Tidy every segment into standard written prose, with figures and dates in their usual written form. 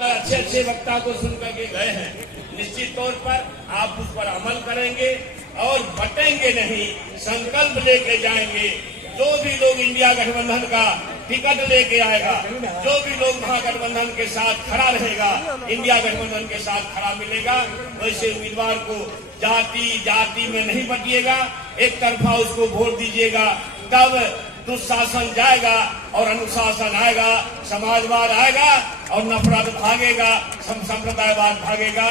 अच्छे अच्छे वक्ता को सुन करके गए हैं। निश्चित तौर पर आप उस पर अमल करेंगे और बटेंगे नहीं, संकल्प लेके जाएंगे। जो भी लोग इंडिया गठबंधन का टिकट लेके आएगा, जो भी लोग महागठबंधन के साथ खड़ा रहेगा, इंडिया गठबंधन के साथ खड़ा मिलेगा। वैसे उम्मीदवार को जाति जाति में नहीं बटिएगा, एक तरफा उसको वोट दीजिएगा। तब दुशासन जाएगा और अनुशासन आएगा, समाजवाद आएगा और नफरत भागेगा, संप्रदायवाद भागेगा।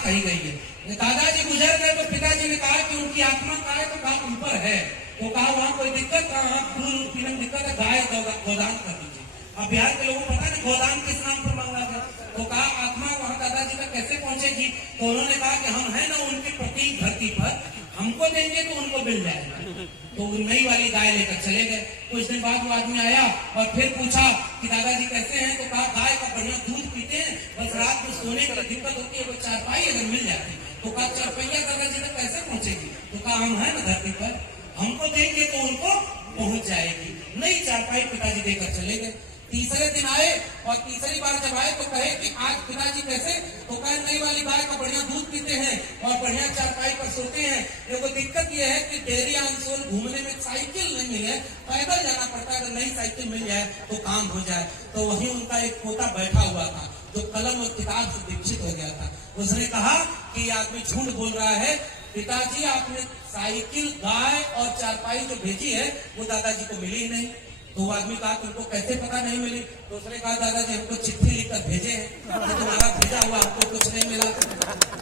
कही गई है। दादाजी गुजर गए तो पिताजी ने कहा कि उनकी आत्मा का है, तो कहा ऊपर है, तो कहा वहां कोई दिक्कत, कहा फूल दिक्कत है, गाय गोदान कर दीजिए। अब बिहार के लोगों को पता नहीं गोदान किस नाम पर मांगा गया, तो कहा आत्मा वहां दादाजी तक कैसे पहुंचेगी। तो उन्होंने कहा कि हम है ना उनके प्रतीक धरती पर, हमको देंगे तो उनको मिल जाएगा। तो नई वाली गाय लेकर चले गए। कुछ दिन बाद वो आदमी आया और फिर पूछा कि दादाजी कैसे हैं, तो कहा गाय का बढ़िया दूध पीते हैं, बस रात में सोने की दिक्कत होती है, वो चारपाई अगर मिल जाती। तो कहा चारपैया दादाजी तक कैसे पहुंचेगी, तो कहा हम है ना धरती पर, हमको देंगे तो उनको पहुंच जाएगी। नई चारपाई पिताजी देकर चले गए। तीसरे दिन आए और तीसरी बार जब आए तो कहे कि आज पिताजी कैसे, तो कहे नई वाली गाय का बढ़िया दूध पीते हैं और बढ़िया चारपाई पर सोते हैं। देखो दिक्कत यह है कि डेरी अंचल घूमने में साइकिल नहीं मिले, पैदल जाना पड़ता है। अगर नई साइकिल मिल जाए तो काम हो जाए। तो वहीं उनका एक पोता बैठा हुआ था जो कलम और किताब से दीक्षित हो गया था। उसने कहा कि ये आदमी झूठ बोल रहा है, पिताजी आपने साइकिल, गाय और चारपाई जो भेजी है वो दादाजी को मिली ही नहीं। तो वो आदमी कहा तुमको कैसे पता नहीं मिली, तो उसने कहा दादाजी हमको चिट्ठी लिखकर भेजे हैं, तो तुम्हारा भेजा हुआ हमको कुछ नहीं मिला।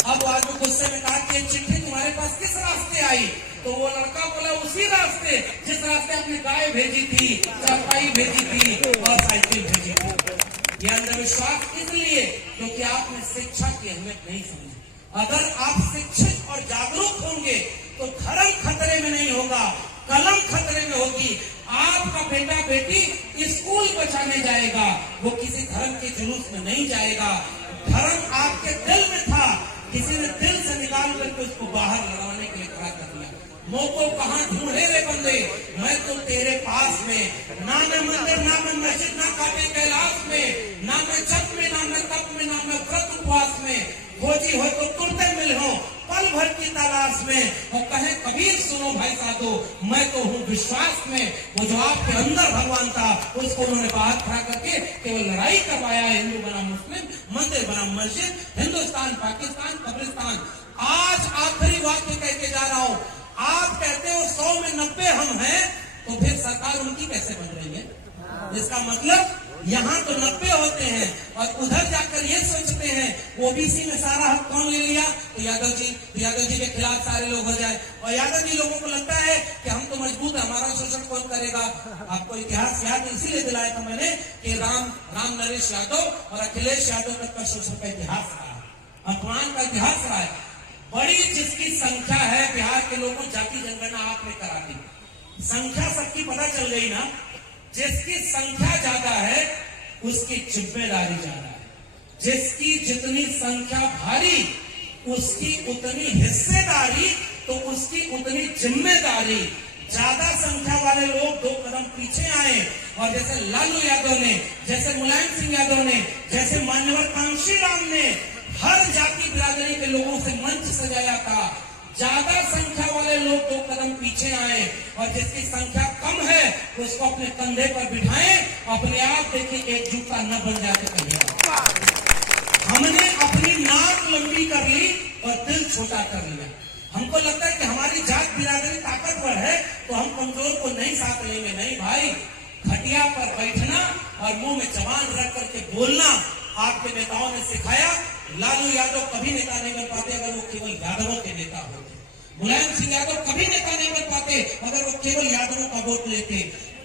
अब वो आदमी गुस्से में कहा कि चिट्ठी तुम्हारे पास किस रास्ते आई, तो वो लड़का बोला उसी रास्ते जिस रास्ते आपने गाय भेजी थी, चारपाई भेजी थी और साइकिल भेजी थी। ये अंधविश्वास इसलिए क्योंकि आपने शिक्षा की अहमियत नहीं समझी। अगर आप शिक्षित और जागरूक होंगे तो धर्म खतरे में नहीं होगा, कलम खतरे में होगी। आपका बेटा बेटी स्कूल बचाने जाएगा, वो किसी धर्म के जुलूस में नहीं जाएगा। धर्म आपके दिल में था, किसी ने दिल से निकाल करके उसको बाहर लड़ाने के लिए खड़ा कर दिया। मोको कहाँ ढूंढे रे बंदे, मैं तो तेरे पास में। ना मैं मंदिर, ना मैं मस्जिद, ना काटे कैलाश में, ना मैं जप में, ना मैं तप में, ना मैं व्रत उपवास में। खोजी हो तो तुरते मिल हो पल भर की तलाश में। और कहे कबीर सुनो भाई साधो, मैं तो हूँ विश्वास में। वो जो आपके अंदर भगवान था उसको उन्होंने बाहर खड़ा करके केवल लड़ाई करवाया। हिंदू बना मुस्लिम, मंदिर बना मस्जिद, हिंदुस्तान पाकिस्तान कब्रिस्तान। आज आखिरी वाक्य कह के जा रहा हूँ, आप कहते हो 100 में 90 हम हैं, तो फिर सरकार उनकी कैसे बन रही है? इसका मतलब यहाँ तो 90 होते हैं और उधर जाकर ये सोचते हैं ओबीसी में सारा हक कौन ले लिया, तो यादव जी के खिलाफ सारे लोग हो जाए। और यादव जी लोगों को लगता है कि हम तो मजबूत है, हमारा शोषण कौन करेगा। आपको इतिहास याद इसीलिए दिलाया था मैंने कि राम नरेश यादव और अखिलेश यादव तक का शोषण का इतिहास रहा है, अपमान का इतिहास रहा है। बड़ी जिसकी संख्या है, बिहार के लोगों जाति जनगणना आपने करा दी, संख्या सबकी पता चल गई ना। जिसकी संख्या ज्यादा है उसकी जिम्मेदारी ज्यादा है, जिसकी जितनी संख्या भारी उसकी उतनी हिस्सेदारी, तो उसकी उतनी जिम्मेदारी। ज्यादा संख्या वाले लोग 2 कदम पीछे आए और जैसे लालू यादव ने, जैसे मुलायम सिंह यादव ने, जैसे मान्यवर कांशीराम ने हर जाति बिरादरी के लोगों से मंच सजाया था। ज्यादा संख्या वाले लोग 2 कदम पीछे आए और जिसकी संख्या कम है उसको अपने कंधे पर बिठाएं। अपने आप देखिए एकजुटता न बन जाते कहिए। हमने अपनी नाक लंबी कर ली और दिल छोटा कर लिया। हमको लगता है कि हमारी जात बिरादरी ताकतवर है तो हम कमजोर को नहीं साथ लेंगे। नहीं भाई, खटिया पर बैठना और मुंह में जबान रख करके बोलना आपके नेताओं ने सिखाया। लालू यादव कभी नेता नहीं बन पाते अगर वो केवल यादवों के नेता होते। मुलायम सिंह यादव कभी नेता नहीं बन पाते अगर वो केवल यादवों का वोट लेते।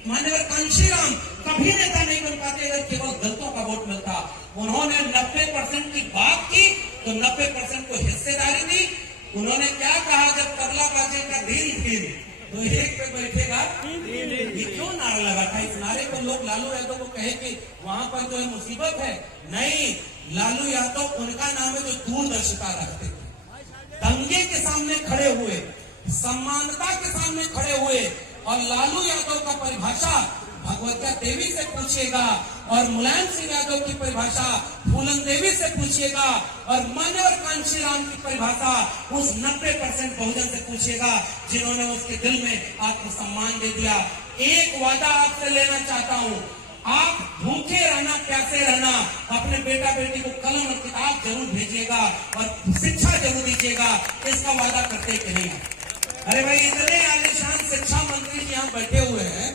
मान्यवर कांशीराम कभी नेता नहीं बन पाते अगर केवल दलितों का वोट मिलता। उन्होंने 90% की बात की तो 90% को हिस्सेदारी दी। उन्होंने क्या कहा, जब तबला बाजेगा धीरे धीरे तो एक पे बैठेगा। ये क्यों नारा लगा था? इस नारे को लोग लालू यादव को कहे कि वहां पर जो है मुसीबत है। नहीं, लालू यादव उनका नाम है जो दूरदर्शिता रखते थे, दंगे के सामने खड़े हुए, सम्मानता के सामने खड़े हुए। और लालू यादव का परिभाषा भगवतिया देवी से पूछिएगा और मुलायम सिंह यादव की परिभाषा फूलन देवी से पूछिएगा और मनोहर कांशीराम की परिभाषा उस 90% बहुजन से पूछिएगा जिन्होंने उसके दिल में आत्मसम्मान दे दिया। एक वादा आपसे लेना चाहता हूं, आप भूखे रहना प्यासे रहना, अपने बेटा बेटी को कलम और किताब जरूर भेजिएगा और शिक्षा जरूर दीजिएगा, इसका वादा करते कि नहीं? अरे भाई, इतने आलिशान शिक्षा मंत्री जी यहाँ बैठे हुए हैं।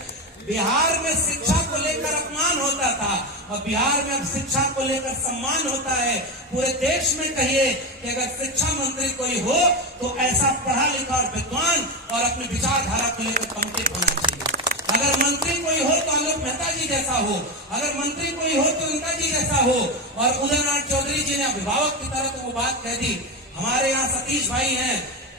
बिहार में शिक्षा को लेकर अपमान होता था और बिहार में अब शिक्षा को लेकर सम्मान होता है। पूरे देश में कहिए कि अगर शिक्षा मंत्री कोई हो तो ऐसा पढ़ा लिखा और विद्वान और अपने विचारधारा को लेकर कमिटेड होना चाहिए। अगर मंत्री कोई हो तो आलोक मेहता जी जैसा हो, अगर मंत्री कोई हो तो लता जी जैसा हो। और उदयनारायण चौधरी जी ने अभिभावक की तरह तो वो बात कह दी। हमारे यहाँ सतीश भाई हैं,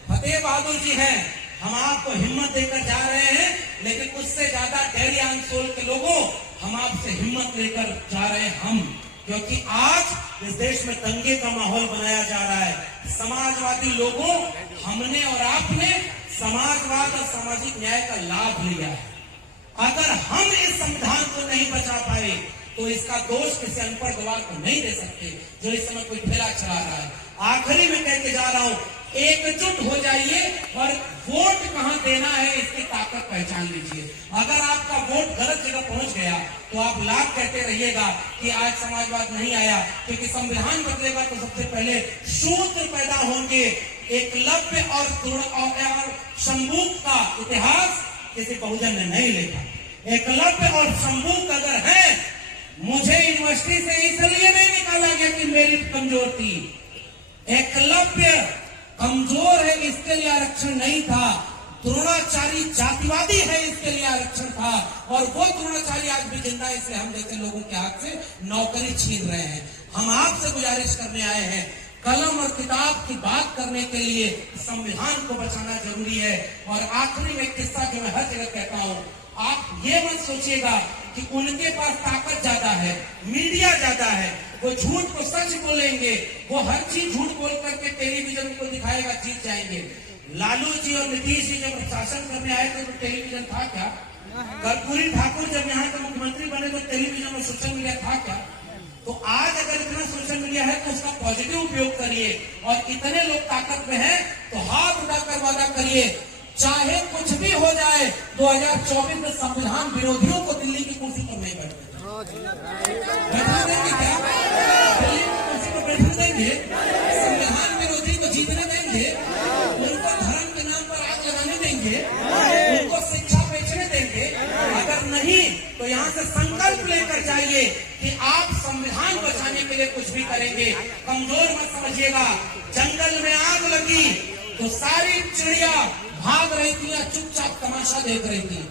फतेह बहादुर जी हैं, हम आपको हिम्मत देकर जा रहे हैं, लेकिन उससे ज्यादा डेहरी आंसोल के लोगों, हम आपसे हिम्मत लेकर जा रहे हैं हम, क्योंकि आज इस देश में दंगे का माहौल बनाया जा रहा है। समाजवादी लोगों, हमने और आपने समाजवाद और सामाजिक न्याय का लाभ लिया है। अगर हम इस संविधान को नहीं बचा पाए तो इसका दोष किसी अनपढ़ गवार को नहीं दे सकते जो इस समय कोई ठेला चला रहा है। आखिरी में कहते जा रहा हूं, एकजुट हो जाइए और वोट कहां देना है इसकी ताकत पहचान लीजिए। अगर आपका वोट गलत जगह पहुंच गया तो आप लाख कहते रहिएगा कि आज समाजवाद नहीं आया, क्योंकि संविधान बदलेगा तो सबसे पहले शूद्र पैदा होंगे। एकलव्य और शंभूक का इतिहास किसी बहुजन ने नहीं लिखा। एकलव्य और शंभूक अगर है, मुझे यूनिवर्सिटी से इसलिए नहीं निकाला गया कि मेरिट कमजोर थी। एकलव्य कमजोर है इसके लिए आरक्षण नहीं था, द्रोणाचार्य जातिवादी है इसके लिए आरक्षण था, और वो द्रोणाचार्य आज भी जिंदा है, इसलिए हम जैसे लोगों के हाथ से नौकरी छीन रहे हैं। हम आपसे गुजारिश करने आए हैं, कलम और किताब की बात करने के लिए संविधान को बचाना जरूरी है। और आखिरी में किस्सा जो मैं हर जगह कहता हूं, आप ये मत सोचिएगा कि उनके पास ताकत ज्यादा है, मीडिया ज्यादा है, वो झूठ को सच बोलेंगे, वो हर चीज झूठ बोल करके टेलीविजन को दिखाएगा, जीत जाएंगे। लालू जी और नीतीश जी जब शासन करने आए थे तो टेलीविजन था क्या? कर्पूरी ठाकुर जब यहाँ के मुख्यमंत्री बने तो टेलीविजन और सोशल मीडिया था क्या? तो आज अगर इतना सोशल मीडिया है तो उसका पॉजिटिव उपयोग करिए, और इतने लोग ताकत में हैं तो हाथ उठाकर वादा करिए, चाहे कुछ भी हो जाए 2024 में संविधान विरोधियों को दिल्ली की कुर्सी पर नहीं बैठा देंगे। क्या दिल्ली की कुर्सी पर बैठने देंगे? संविधान विरोधी को जीतने देंगे? उनको धर्म के नाम पर आग लगाने देंगे? उनको शिक्षा बेचने देंगे? अगर नहीं तो यहाँ से संकल्प लेकर जाइए कि आप संविधान बचाने के लिए कुछ भी करेंगे। कमजोर मत समझिएगा। जंगल में आग लगी तो सारी चिड़िया भाग रही थी या चुपचाप तमाशा देख रही थी।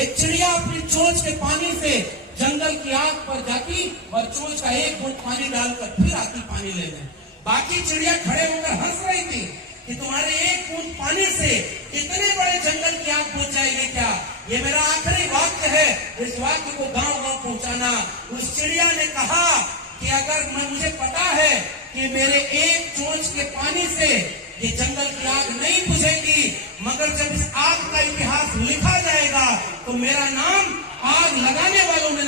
एक चिड़िया अपनी चोंच के पानी से जंगल की आग पर जाती और चोंच का एक बूंद पानी डालकर फिर आती पानी लेने। बाकी चिड़िया खड़े होकर हंस रही थी कि तुम्हारे एक बूंद पानी से इतने बड़े जंगल की आग बुझ जाएगी क्या? ये मेरा आखिरी वाक्य है, इस वाक्य को गांव-गांव पहुंचाना। उस चिड़िया ने कहा कि अगर मुझे पता है कि मेरे एक चोंच के पानी से ये जंगल की आग नहीं बुझेगी, मगर जब इस आग का इतिहास लिखा जाएगा तो मेरा नाम आग लगाने वालों में